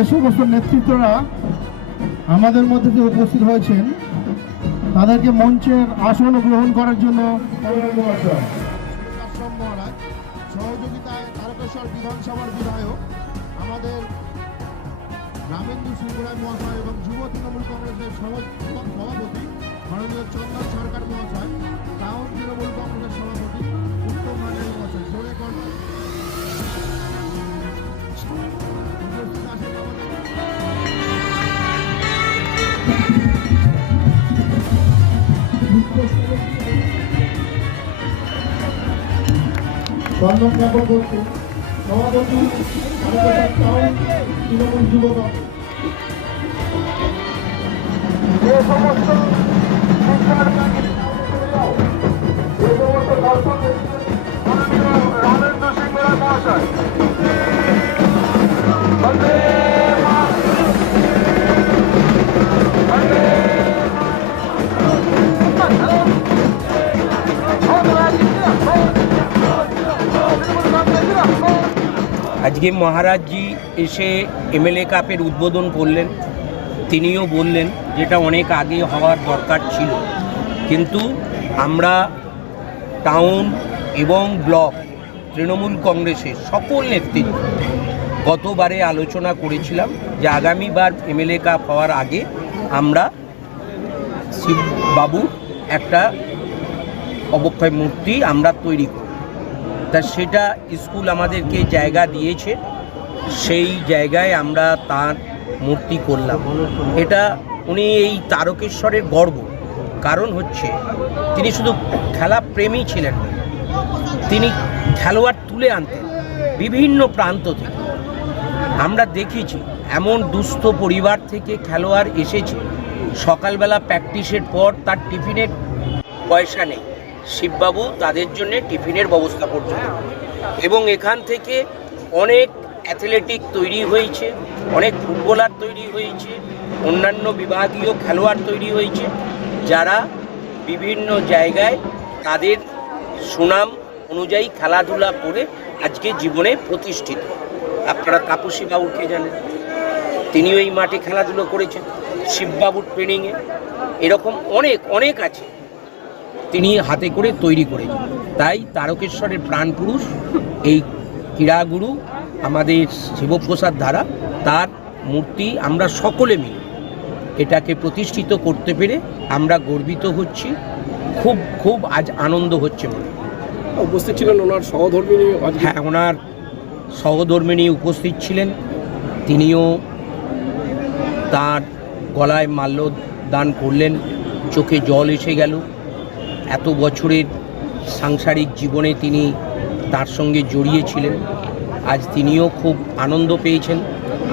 যে সমস্ত নেতৃত্বরা আমাদের মধ্যে যে উপস্থিত হয়েছেন তাদেরকে মঞ্চের আসন গ্রহণ করার জন্য সহযোগিতায় তারকেশ্বর বিধানসভার বিধায়ক আমাদের রামেন্দু সিংহরায় মহাশয় এবং যুব তৃণমূল কংগ্রেসের সভাপতি মাননীয় চন্দন সরকার মহাশয়, টাউন তৃণমূল কংগ্রেসের সভাপতি উত্তম ভান্ডারী মহাশয়, জোরে কর্ম সম্মান জ্ঞাপন করছে সভাপতি টাউন তৃণমূল যুব কংগ্রেস। যে সমস্ত দর্শক রামেন্দ্র সিংহরায় মহাশয়, আজকে মহারাজজি এসে এমএলএ কাপের উদ্বোধন করলেন। তিনিও বললেন যেটা অনেক আগে হওয়ার দরকার ছিল, কিন্তু আমরা টাউন এবং ব্লক তৃণমূল কংগ্রেসের সকল নেতৃত্ব গতবারে আলোচনা করেছিলাম যে আগামীবার এমএলএ কাপ হওয়ার আগে আমরা শিববাবুর একটা অবক্ষয় মূর্তি আমরা তৈরি করি। তা সেটা স্কুল আমাদেরকে জায়গা দিয়েছে, সেই জায়গায় আমরা তার মূর্তি করলাম। এটা উনি এই তারকেশ্বরের গর্ব, কারণ হচ্ছে তিনি শুধু খেলা প্রেমী ছিলেন না, তিনি খেলোয়াড় তুলে আনতেন বিভিন্ন প্রান্ত থেকে। আমরা দেখেছি এমন দুস্থ পরিবার থেকে খেলোয়াড় এসেছে, সকালবেলা প্র্যাকটিসের পর তার টিফিনের পয়সা নেই, শিববাবু তাদের জন্য টিফিনের ব্যবস্থা করছেন। এবং এখান থেকে অনেক অ্যাথলেটিক তৈরি হয়েছে, অনেক ফুটবলার তৈরি হয়েছে, অন্যান্য বিভাগীয় খেলোয়াড় তৈরি হয়েছে, যারা বিভিন্ন জায়গায় তাদের সুনাম অনুযায়ী খেলাধুলা করে আজকে জীবনে প্রতিষ্ঠিত। আপনারা তাপসী বাবুকে জানেন, তিনিও এই মাঠে খেলাধুলো করেছেন, শিববাবুর ট্রেনিংয়ে। এরকম অনেক অনেক আছে তিনি হাতে করে তৈরি করেছেন। তাই তারকেশ্বরের প্রাণপুরুষ এই ক্রীড়াগুরু আমাদের শিবপ্রসাদ ধারা, তার মূর্তি আমরা সকলে মিলে এটাকে প্রতিষ্ঠিত করতে পেরে আমরা গর্বিত হচ্ছি। খুব খুব আজ আনন্দ হচ্ছে। উপস্থিত ছিলেন ওনার সহধর্মিনী? হ্যাঁ, ওনার সহধর্মিনী উপস্থিত ছিলেন। তিনিও তার গলায় মাল্যদান করলেন, চোখে জল এসে গেল। এত বছরের সাংসারিক জীবনে তিনি তার সঙ্গে জড়িয়েছিলেন। আজ তিনিও খুব আনন্দ পেয়েছেন।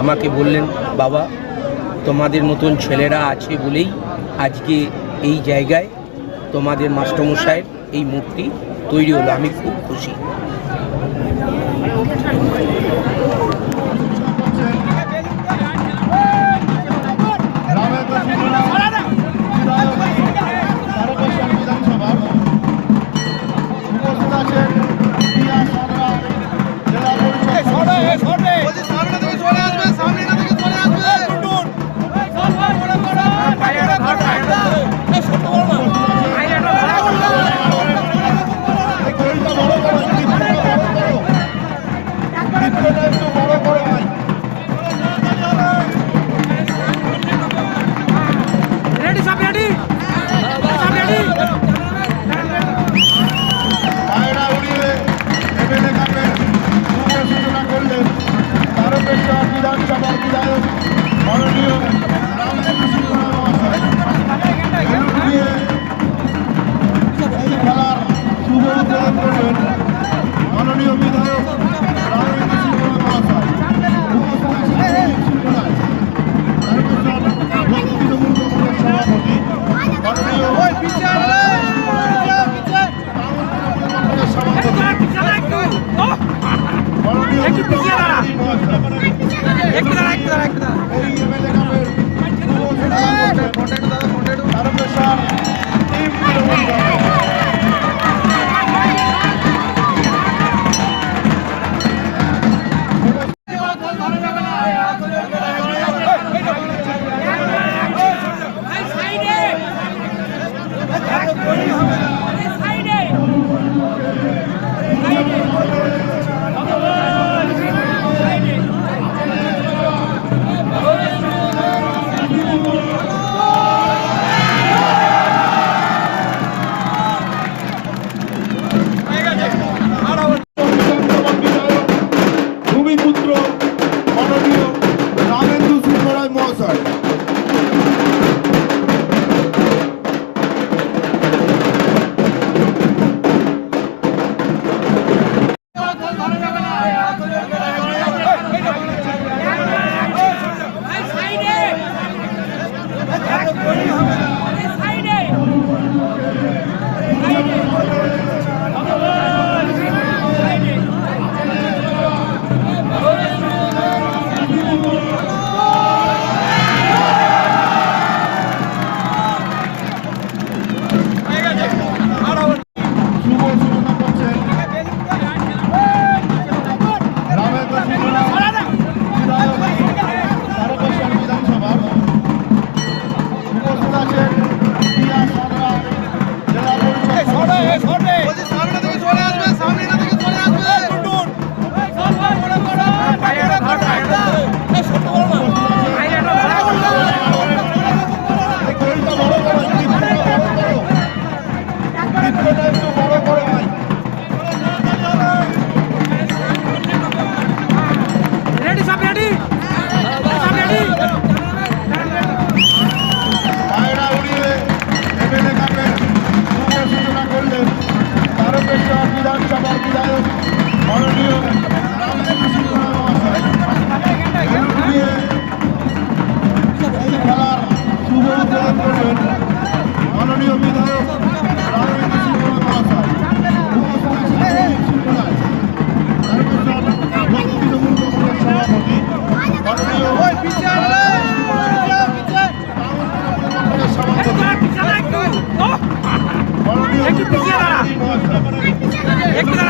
আমাকে বললেন, বাবা তোমাদের মতন ছেলেরা আছে বলেই আজকে এই জায়গায় তোমাদের মাস্টারমশাইয়ের এই মূর্তি তৈরি হলো, আমি খুব খুশি। Thank you.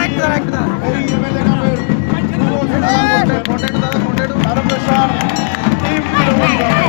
এই এমএলএ কাপের যুব সেনা তারকেশ্বর টিম তৃণমূল কংগ্রেস।